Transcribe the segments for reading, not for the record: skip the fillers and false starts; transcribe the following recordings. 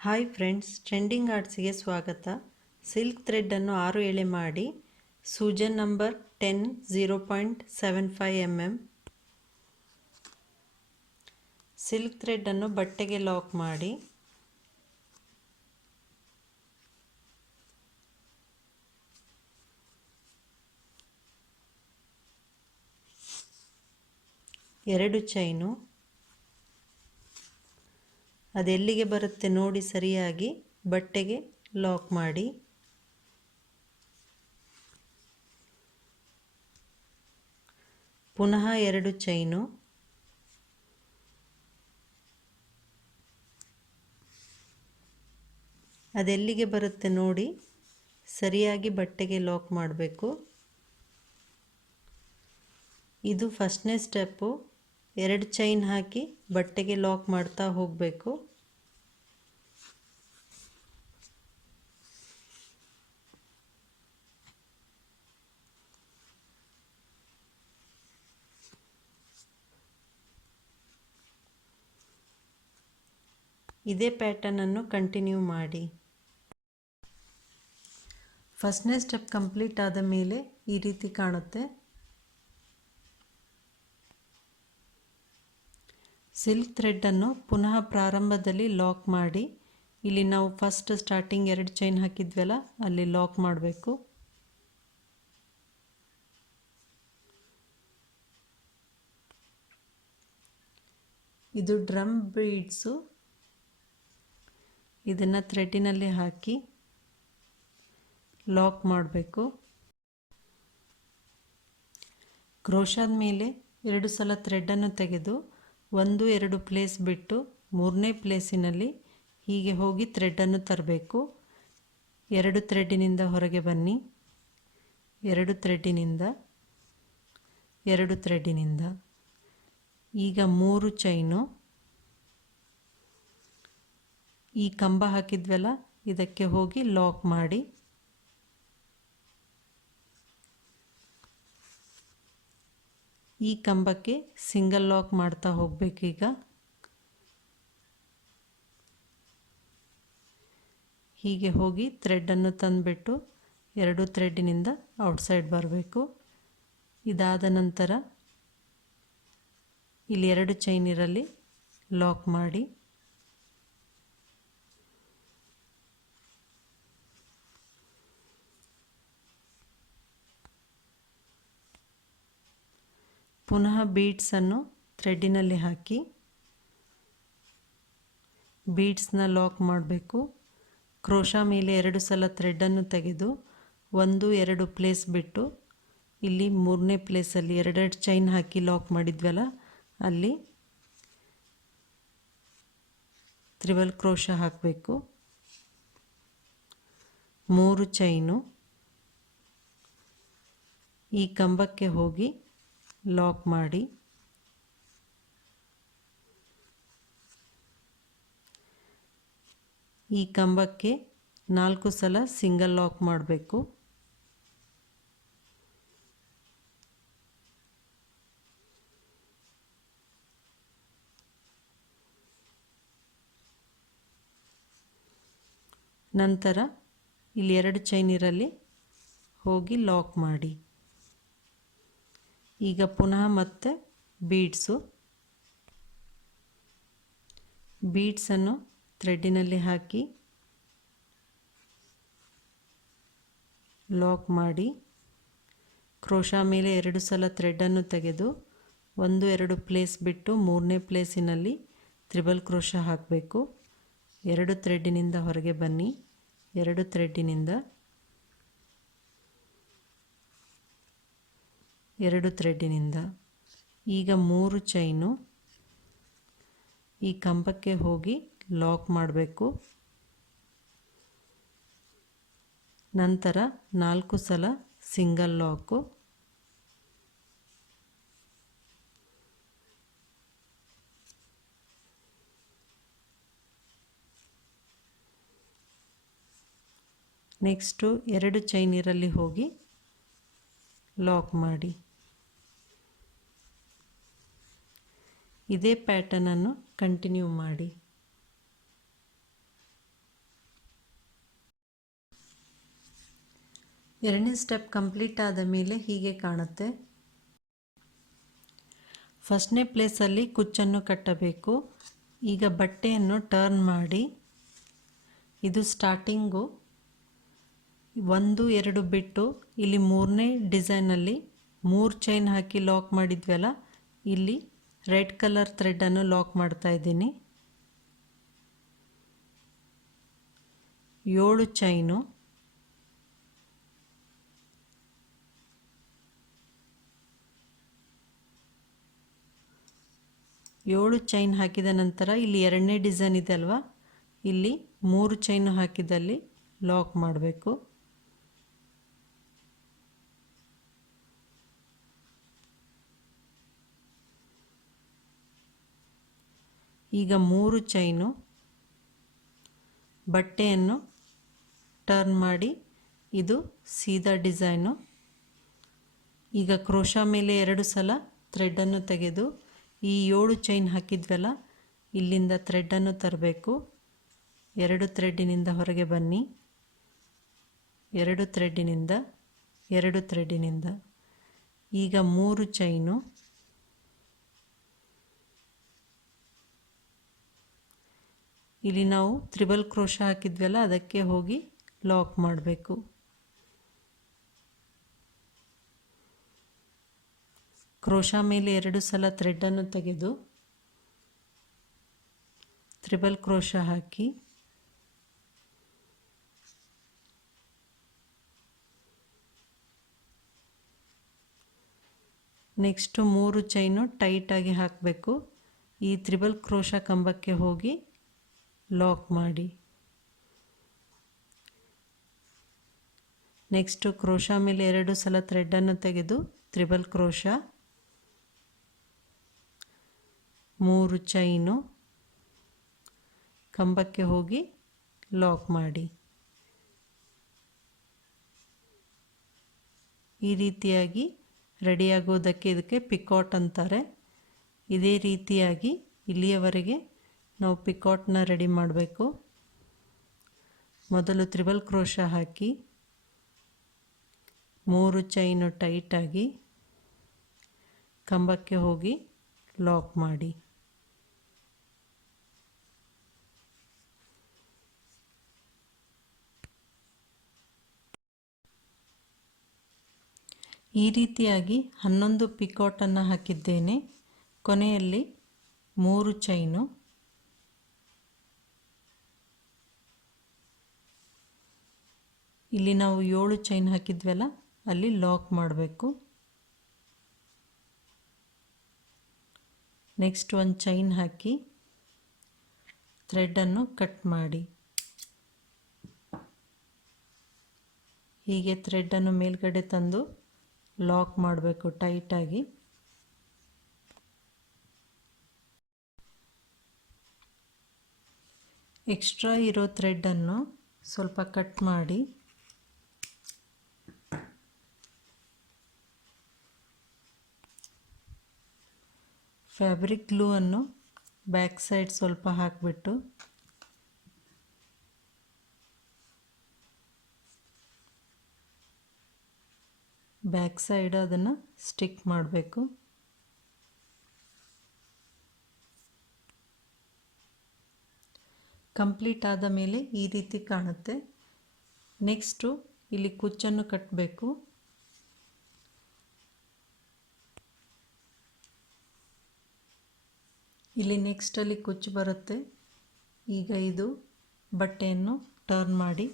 Hi friends, trending ಆರ್ಟ್ಸ್ಗೆ ಸ್ವಾಗತ. Silk ಥ್ರೆಡ್ಡನ್ನು 6 ಎಳೆ ಮಾಡಿ ಸೂಜನ್ ನಂಬರ್ 10 0.75 mm ಸಿಲ್ಕ್ ಥ್ರೆಡ್ಡನ್ನು ಬಟ್ಟೆಗೆ ಲಾಕ್ ಮಾಡಿ ಎರಡು ಚೈನು ಅದೆಲ್ಲಿಗೆ ಬರುತ್ತೆ ನೋಡಿ ಸರಿಯಾಗಿ ಬಟ್ಟೆಗೆ ಲಾಕ್ ಮಾಡಿ ಪುನಃ ಎರಡು ಚೈನು ಅದೆಲ್ಲಿಗೆ ಬರುತ್ತೆ ನೋಡಿ ಸರಿಯಾಗಿ ಬಟ್ಟೆಗೆ ಲಾಕ್ ಮಾಡಬೇಕು. ಇದು ಫಸ್ಟ್ನೇ ಸ್ಟೆಪ್ಪು. ಎರಡು ಚೈನ್ ಹಾಕಿ ಬಟ್ಟೆಗೆ ಲಾಕ್ ಮಾಡ್ತಾ ಹೋಗಬೇಕು. ಇದೇ ಪ್ಯಾಟರ್ನನ್ನು ಕಂಟಿನ್ಯೂ ಮಾಡಿ. ಫಸ್ಟ್ನೇ ಸ್ಟೆಪ್ ಕಂಪ್ಲೀಟ್ ಆದ ಮೇಲೆ ಈ ರೀತಿ ಕಾಣುತ್ತೆ. ಸಿಲ್ಕ್ ಥ್ರೆಡ್ಡನ್ನು ಪುನಃ ಪ್ರಾರಂಭದಲ್ಲಿ ಲಾಕ್ ಮಾಡಿ ಇಲ್ಲಿ ನಾವು ಫಸ್ಟ್ ಸ್ಟಾರ್ಟಿಂಗ್ ಎರಡು ಚೈನ್ ಹಾಕಿದ್ವಲ್ಲ ಅಲ್ಲಿ ಲಾಕ್ ಮಾಡಬೇಕು. ಇದು ಡ್ರಮ್ ಬೀಡ್ಸು. ಇದನ್ನು ಥ್ರೆಡ್ಡಿನಲ್ಲಿ ಹಾಕಿ ಲಾಕ್ ಮಾಡಬೇಕು. ಕ್ರೋಶಾದ ಮೇಲೆ ಎರಡು ಸಲ ಥ್ರೆಡ್ಡನ್ನು ತೆಗೆದು 1-2 ಪ್ಲೇಸ್ ಬಿಟ್ಟು ಮೂರನೇ ಪ್ಲೇಸಿನಲ್ಲಿ ಹೀಗೆ ಹೋಗಿ ಥ್ರೆಡ್ಡನ್ನು ತರಬೇಕು. ಎರಡು ಥ್ರೆಡ್ಡಿನಿಂದ ಹೊರಗೆ ಬನ್ನಿ, ಎರಡು ಥ್ರೆಡ್ಡಿನಿಂದ, ಎರಡು ಥ್ರೆಡ್ಡಿನಿಂದ. ಈಗ 3 ಚೈನು ಈ ಕಂಬ ಹಾಕಿದ್ವಲ್ಲ ಇದಕ್ಕೆ ಹೋಗಿ ಲಾಕ್ ಮಾಡಿ ಈ ಕಂಬಕ್ಕೆ ಸಿಂಗಲ್ ಲಾಕ್ ಮಾಡ್ತಾ ಹೋಗಬೇಕೀಗ. ಹೀಗೆ ಹೋಗಿ ಥ್ರೆಡ್ಡನ್ನು ತಂದುಬಿಟ್ಟು ಎರಡು ಥ್ರೆಡ್ಡಿನಿಂದ ಔಟ್ಸೈಡ್ ಬರಬೇಕು. ಇದಾದ ನಂತರ ಇಲ್ಲಿ ಎರಡು ಚೈನ್ ಇರಲಿ ಲಾಕ್ ಮಾಡಿ ಪುನಃ ಬೀಡ್ಸನ್ನು ಥ್ರೆಡ್ಡಿನಲ್ಲಿ ಹಾಕಿ ಬೀಡ್ಸ್ನ ಲಾಕ್ ಮಾಡಬೇಕು. ಕ್ರೋಶಾ ಮೇಲೆ ಎರಡು ಸಲ ಥ್ರೆಡ್ಡನ್ನು ತೆಗೆದು 1-2 ಪ್ಲೇಸ್ ಬಿಟ್ಟು ಇಲ್ಲಿ ಮೂರನೇ ಪ್ಲೇಸಲ್ಲಿ ಎರಡೆರಡು ಚೈನ್ ಹಾಕಿ ಲಾಕ್ ಮಾಡಿದ್ವಲ್ಲ ಅಲ್ಲಿ ತ್ರಿಬಲ್ ಕ್ರೋಶಾ ಹಾಕಬೇಕು. 3 ಚೈನು ಈ ಕಂಬಕ್ಕೆ ಹೋಗಿ ಲಾಕ್ ಮಾಡಿ ಈ ಕಂಬಕ್ಕೆ 4 ಸಲ ಸಿಂಗಲ್ ಲಾಕ್ ಮಾಡಬೇಕು. ನಂತರ ಇಲ್ಲಿ ಎರಡು ಚೈನ್ ಇರಲಿ ಹೋಗಿ ಲಾಕ್ ಮಾಡಿ. ಈಗ ಪುನಃ ಮತ್ತೆ ಬೀಡ್ಸನ್ನು ಥ್ರೆಡ್ಡಿನಲ್ಲಿ ಹಾಕಿ ಲಾಕ್ ಮಾಡಿ ಕ್ರೋಶಾ ಮೇಲೆ ಎರಡು ಸಲ ಥ್ರೆಡ್ಡನ್ನು ತೆಗೆದು 1-2 ಪ್ಲೇಸ್ ಬಿಟ್ಟು ಮೂರನೇ ಪ್ಲೇಸಿನಲ್ಲಿ ತ್ರಿಬಲ್ ಕ್ರೋಶಾ ಹಾಕಬೇಕು. ಎರಡು ಥ್ರೆಡ್ಡಿನಿಂದ ಹೊರಗೆ ಬನ್ನಿ, ಎರಡು ಥ್ರೆಡ್ಡಿನಿಂದ, ಎರಡು ಥ್ರೆಡ್ಡಿನಿಂದ. ಈಗ 3 ಚೈನು ಈ ಕಂಬಕ್ಕೆ ಹೋಗಿ ಲಾಕ್ ಮಾಡಬೇಕು. ನಂತರ 4 ಸಲ ಸಿಂಗಲ್ ಲಾಕು. ನೆಕ್ಸ್ಟು ಎರಡು ಚೈನ್ ಇರಲಿ ಹೋಗಿ ಲಾಕ್ ಮಾಡಿ. ಇದೇ ಪ್ಯಾಟರ್ನನ್ನು ಕಂಟಿನ್ಯೂ ಮಾಡಿ. ಎರಡನೇ ಸ್ಟೆಪ್ ಕಂಪ್ಲೀಟ್ ಆದ ಮೇಲೆ ಹೀಗೆ ಕಾಣುತ್ತೆ. ಫಸ್ಟ್ನೇ ಪ್ಲೇಸಲ್ಲಿ ಕುಚ್ಚನ್ನು ಕಟ್ಟಬೇಕು. ಈಗ ಬಟ್ಟೆಯನ್ನು ಟರ್ನ್ ಮಾಡಿ, ಇದು ಸ್ಟಾರ್ಟಿಂಗು 1 2 ಬಿಟ್ಟು ಇಲ್ಲಿ 3ನೇ ಡಿಸೈನಲ್ಲಿ 3 ಚೈನ್ ಹಾಕಿ ಲಾಕ್ ಮಾಡಿದ್ವಲ್ಲ, ಇಲ್ಲಿ ರೆಡ್ ಕಲರ್ ಥ್ರೆಡನ್ನು ಲಾಕ್ ಮಾಡ್ತಾ ಇದ್ದೀನಿ. 7 ಚೈನು, ಚೈನ್ ಹಾಕಿದ ನಂತರ ಇಲ್ಲಿ ಎರಡನೇ ಡಿಸೈನ್ ಇದೆ ಅಲ್ವಾ, ಇಲ್ಲಿ 3 ಚೈನು ಹಾಕಿದಲ್ಲಿ ಲಾಕ್ ಮಾಡಬೇಕು. ಈಗ 3 ಚೈನು, ಬಟ್ಟೆಯನ್ನು ಟರ್ನ್ ಮಾಡಿ, ಇದು ಸೀದಾ ಡಿಸೈನು. ಈಗ ಕ್ರೋಶಾ ಮೇಲೆ 2 ಸಲ ಥ್ರೆಡನ್ನು ತೆಗೆದು ಈ 7 ಚೈನ್ ಹಾಕಿದ್ವಲ್ಲ, ಇಲ್ಲಿಂದ ಥ್ರೆಡನ್ನು ತರಬೇಕು. 2 ಥ್ರೆಡ್ಡಿನಿಂದ ಹೊರಗೆ ಬನ್ನಿ, 2 ಥ್ರೆಡ್ಡಿನಿಂದ, 2 ಥ್ರೆಡ್ಡಿನಿಂದ. ಈಗ 3 ಚೈನು, ಇಲ್ಲಿ ನಾವು ತ್ರಿಬಲ್ ಕ್ರೋಶಾ ಹಾಕಿದ್ವಲ್ಲ, ಅದಕ್ಕೆ ಹೋಗಿ ಲಾಕ್ ಮಾಡಬೇಕು. ಕ್ರೋಶಾ ಮೇಲೆ 2 ಸಲ ಥ್ರೆಡನ್ನು ತೆಗೆದು ತ್ರಿಬಲ್ ಕ್ರೋಶಾ ಹಾಕಿ, ನೆಕ್ಸ್ಟು 3 ಚೈನು ಟೈಟಾಗಿ ಹಾಕಬೇಕು. ಈ ತ್ರಿಬಲ್ ಕ್ರೋಶಾ ಕಂಬಕ್ಕೆ ಹೋಗಿ ಲಾಕ್ ಮಾಡಿ. ನೆಕ್ಸ್ಟು ಕ್ರೋಶಾ ಮೇಲೆ 2 ಸಲ ಥ್ರೆಡನ್ನು ತೆಗೆದು ತ್ರಿಬಲ್ ಕ್ರೋಶಾ, 3 ಚೈನು, ಕಂಬಕ್ಕೆ ಹೋಗಿ ಲಾಕ್ ಮಾಡಿ. ಈ ರೀತಿಯಾಗಿ ರೆಡಿಯಾಗೋದಕ್ಕೆ ಇದಕ್ಕೆ ಪಿಕಾಟ್ ಅಂತಾರೆ. ಇದೇ ರೀತಿಯಾಗಿ ಇಲ್ಲಿಯವರೆಗೆ ನಾವು ಪಿಕಾಟ್ನ ರೆಡಿ ಮಾಡಬೇಕು. ಮೊದಲು ತ್ರಿಬಲ್ ಕ್ರೋಶಾ ಹಾಕಿ 3 ಚೈನು ಟೈಟಾಗಿ ಕಂಬಕ್ಕೆ ಹೋಗಿ ಲಾಕ್ ಮಾಡಿ. ಈ ರೀತಿಯಾಗಿ 11 ಪಿಕಾಟನ್ನು ಹಾಕಿದ್ದೇನೆ. ಕೊನೆಯಲ್ಲಿ 3 ಚೈನು, ಇಲ್ಲಿ ನಾವು 7 ಚೈನ್ ಹಾಕಿದ್ವಲ್ಲ, ಅಲ್ಲಿ ಲಾಕ್ ಮಾಡಬೇಕು. ನೆಕ್ಸ್ಟ್ 1 ಚೈನ್ ಹಾಕಿ ಥ್ರೆಡನ್ನು ಕಟ್ ಮಾಡಿ, ಹೀಗೆ ಥ್ರೆಡನ್ನು ಮೇಲ್ಗಡೆ ತಂದು ಲಾಕ್ ಮಾಡಬೇಕು ಟೈಟಾಗಿ. ಎಕ್ಸ್ಟ್ರಾ ಇರೋ ಥ್ರೆಡನ್ನು ಸ್ವಲ್ಪ ಕಟ್ ಮಾಡಿ, ಫ್ಯಾಬ್ರಿಕ್ ಗ್ಲೂ ಅನ್ನು ಬ್ಯಾಕ್ ಸೈಡ್ ಸ್ವಲ್ಪ ಹಾಕಿಬಿಟ್ಟು ಬ್ಯಾಕ್ ಸೈಡ್ ಅದನ್ನು ಸ್ಟಿಕ್ ಮಾಡಬೇಕು. ಕಂಪ್ಲೀಟ್ ಆದ ಮೇಲೆ ಈ ರೀತಿ ಕಾಣುತ್ತೆ. ನೆಕ್ಸ್ಟು ಇಲ್ಲಿ ಕುಚ್ಚನ್ನು ಕಟ್ಟಬೇಕು. ಇಲ್ಲಿ ನೆಕ್ಸ್ಟಲ್ಲಿ ಕುಚ್ಚು ಬರುತ್ತೆ. ಈಗ ಇದು ಬಟ್ಟೆಯನ್ನು ಟರ್ನ್ ಮಾಡಿ,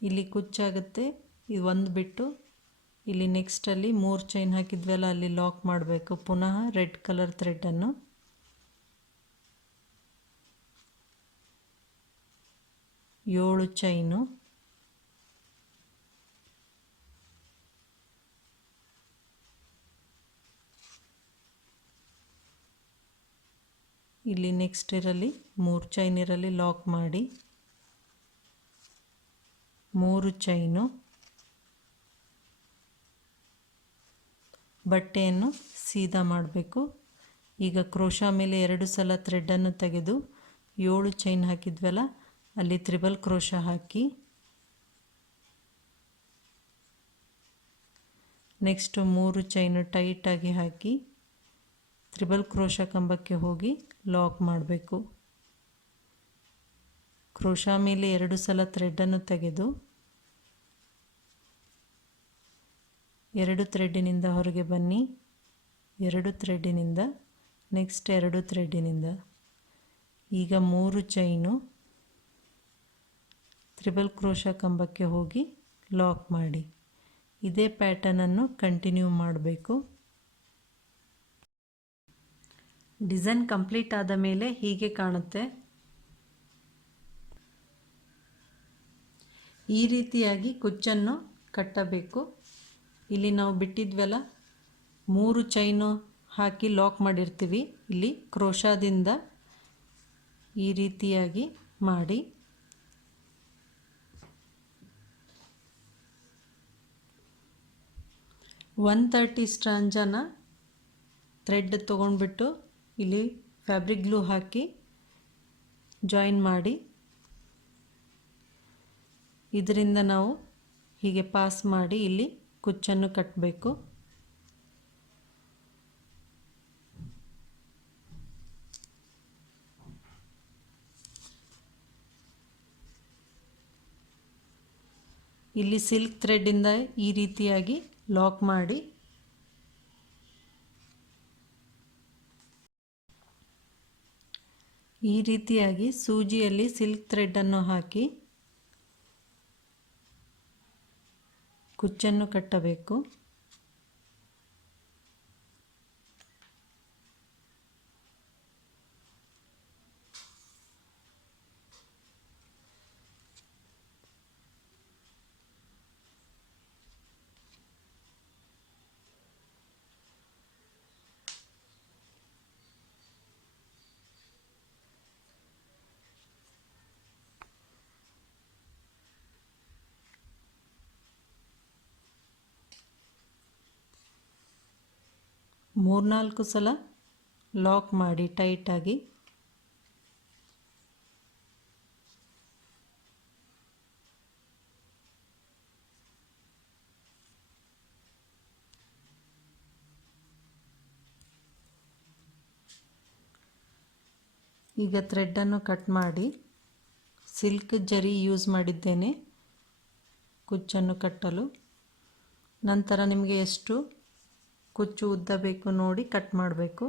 ಇಲ್ಲಿ ಕುಚ್ಚಾಗುತ್ತೆ. ಇದು ಒಂದು ಬಿಟ್ಟು ಇಲ್ಲಿ ನೆಕ್ಸ್ಟಲ್ಲಿ 3 ಚೈನ್ ಹಾಕಿದ್ವಲ್ಲ, ಅಲ್ಲಿ ಲಾಕ್ ಮಾಡಬೇಕು. ಪುನಃ ರೆಡ್ ಕಲರ್ ಥ್ರೆಡನ್ನು ಏಳು ಚೈನು, ಇಲ್ಲಿ ನೆಕ್ಸ್ಟ್ ಇರಲಿ 3 ಚೈನ್ ಇರಲಿ ಲಾಕ್ ಮಾಡಿ, 3 ಚೈನು, ಬಟ್ಟೆಯನ್ನು ಸೀದಾ ಮಾಡಬೇಕು. ಈಗ ಕ್ರೋಶಾ ಮೇಲೆ 2 ಸಲ ಥ್ರೆಡನ್ನು ತೆಗೆದು 7 ಚೈನ್ ಹಾಕಿದ್ವಲ್ಲ, ಅಲ್ಲಿ ತ್ರಿಬಲ್ ಕ್ರೋಶಾ ಹಾಕಿ ನೆಕ್ಸ್ಟು 3 ಚೈನು ಟೈಟಾಗಿ ಹಾಕಿ ತ್ರಿಬಲ್ ಕ್ರೋಶಾ ಕಂಬಕ್ಕೆ ಹೋಗಿ ಲಾಕ್ ಮಾಡಬೇಕು. ಕ್ರೋಶಾ ಮೇಲೆ 2 ಸಲ ಥ್ರೆಡನ್ನು ತೆಗೆದು 2 ಥ್ರೆಡ್ಡಿನಿಂದ ಹೊರಗೆ ಬನ್ನಿ. 2 ಥ್ರೆಡ್ಡಿನಿಂದ ನೆಕ್ಸ್ಟ್ 2 ಥ್ರೆಡ್ಡಿನಿಂದ ಈಗ 3 ಚೈನು ತ್ರಿಬಲ್ ಕ್ರೋಶಾ ಕಂಬಕ್ಕೆ ಹೋಗಿ ಲಾಕ್ ಮಾಡಿ. ಇದೇ ಪ್ಯಾಟರ್ನನ್ನು ಕಂಟಿನ್ಯೂ ಮಾಡಬೇಕು. ಡಿಸೈನ್ ಕಂಪ್ಲೀಟ್ ಆದ ಮೇಲೆ ಹೀಗೆ ಕಾಣುತ್ತೆ. ಈ ರೀತಿಯಾಗಿ ಕುಚ್ಚನ್ನು ಕಟ್ಟಬೇಕು. ಇಲ್ಲಿ ನಾವು ಬಿಟ್ಟಿದ್ವಲ್ಲ 3 ಚೈನು ಹಾಕಿ ಲಾಕ್ ಮಾಡಿರ್ತೀವಿ. ಇಲ್ಲಿ ಕ್ರೋಶಾದಿಂದ ಈ ರೀತಿಯಾಗಿ ಮಾಡಿ ಒನ್ 30 ಸ್ಟ್ರಾಂಜನ ಥ್ರೆಡ್ ತೊಗೊಂಡ್ಬಿಟ್ಟು ಇಲ್ಲಿ ಫ್ಯಾಬ್ರಿಕ್ ಗ್ಲೂ ಹಾಕಿ ಜಾಯಿನ್ ಮಾಡಿ ಇದರಿಂದ ನಾವು ಹೀಗೆ ಪಾಸ್ ಮಾಡಿ ಇಲ್ಲಿ ಕುಚ್ಚನ್ನು ಕಟ್ಟಬೇಕು. ಇಲ್ಲಿ ಸಿಲ್ಕ್ ಥ್ರೆಡ್ಡಿಂದ ಈ ರೀತಿಯಾಗಿ ಲಾಕ್ ಮಾಡಿ ಈ ರೀತಿಯಾಗಿ ಸೂಜಿಯಲ್ಲಿ ಸಿಲ್ಕ್ ಥ್ರೆಡ್ಡನ್ನು ಹಾಕಿ ಕುಚ್ಚನ್ನು ಕಟ್ಟಬೇಕು. ಮೂರ್ನಾಲ್ಕು ಸಲ ಲಾಕ್ ಮಾಡಿ ಟೈಟಾಗಿ. ಈಗ ಥ್ರೆಡ್ಡನ್ನು ಕಟ್ ಮಾಡಿ ಸಿಲ್ಕ್ ಜರಿ ಯೂಸ್ ಮಾಡಿದ್ದೇನೆ ಕುಚ್ಚನ್ನು ಕಟ್ಟಲು. ನಂತರ ನಿಮಗೆ ಎಷ್ಟು ಕುಚ್ಚು ಉದ್ದ ಬೇಕು ನೋಡಿ ಕಟ್ ಮಾಡಬೇಕು.